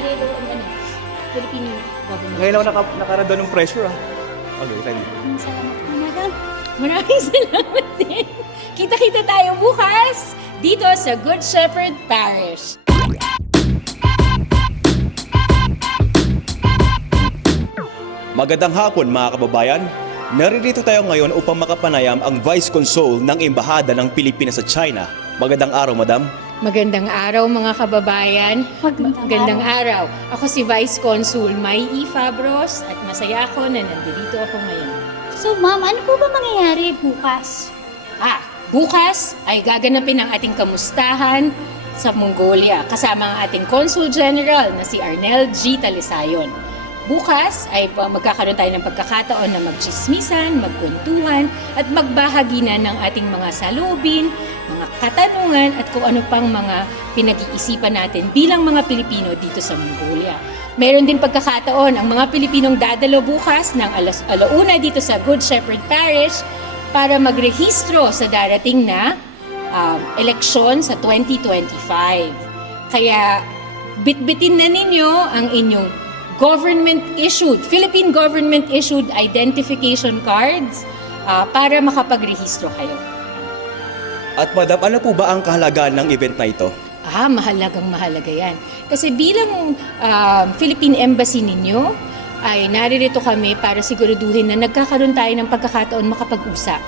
Manila ang Philippine government. Ngayon ako nakaramdam ng pressure Okay, ready. Maraming salamat po, madam. Maraming salamat din. Kita-kita tayo bukas dito sa Good Shepherd Parish. Magandang hapon mga kababayan. Naririto tayo ngayon upang makapanayam ang Vice Consul ng Embahada ng Pilipinas sa China. Magandang araw, Madam. Magandang araw mga kababayan. Magandang araw. Ako si Vice Consul May E. Fabros at masaya ako na nandito ako ngayon. So ma'am, ano po ba mangyayari bukas? Bukas ay gaganapin ang ating kamustahan sa Mongolia kasama ang ating Consul General na si Arnel G. Talisayon. Bukas ay magkakaroon tayo ng pagkakataon na magchismisan, magkwentuhan at magbahagi na ng ating mga salubin, mga katanungan at kung ano pang mga pinag-iisipan natin bilang mga Pilipino dito sa Mongolia. Meron din pagkakataon ang mga Pilipinong dadalo bukas ng alauna dito sa Good Shepherd Parish para magrehistro sa darating na eleksyon sa 2025. Kaya bitbitin na ninyo ang inyong Philippine government-issued identification cards para makapagrehistro kayo. At Madam, ano po ba ang kahalagahan ng event na ito? Mahalaga yan. Kasi bilang Philippine Embassy ninyo, ay naririto kami para siguraduhin na nagkakaroon tayo ng pagkakataon makapag-usap.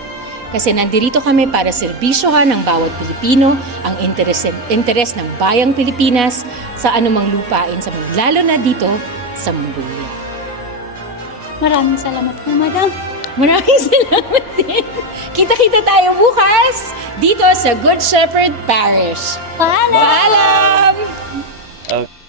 Kasi nandirito kami para serbisyohan ng bawat Pilipino ang interes ng bayang Pilipinas sa anumang lupain sa mundo, lalo na dito sa Mongolia. Maraming salamat po, madam. Maraming salamat din. Kita-kita tayo bukas dito sa Good Shepherd Parish. Paalam! Paalam! Okay.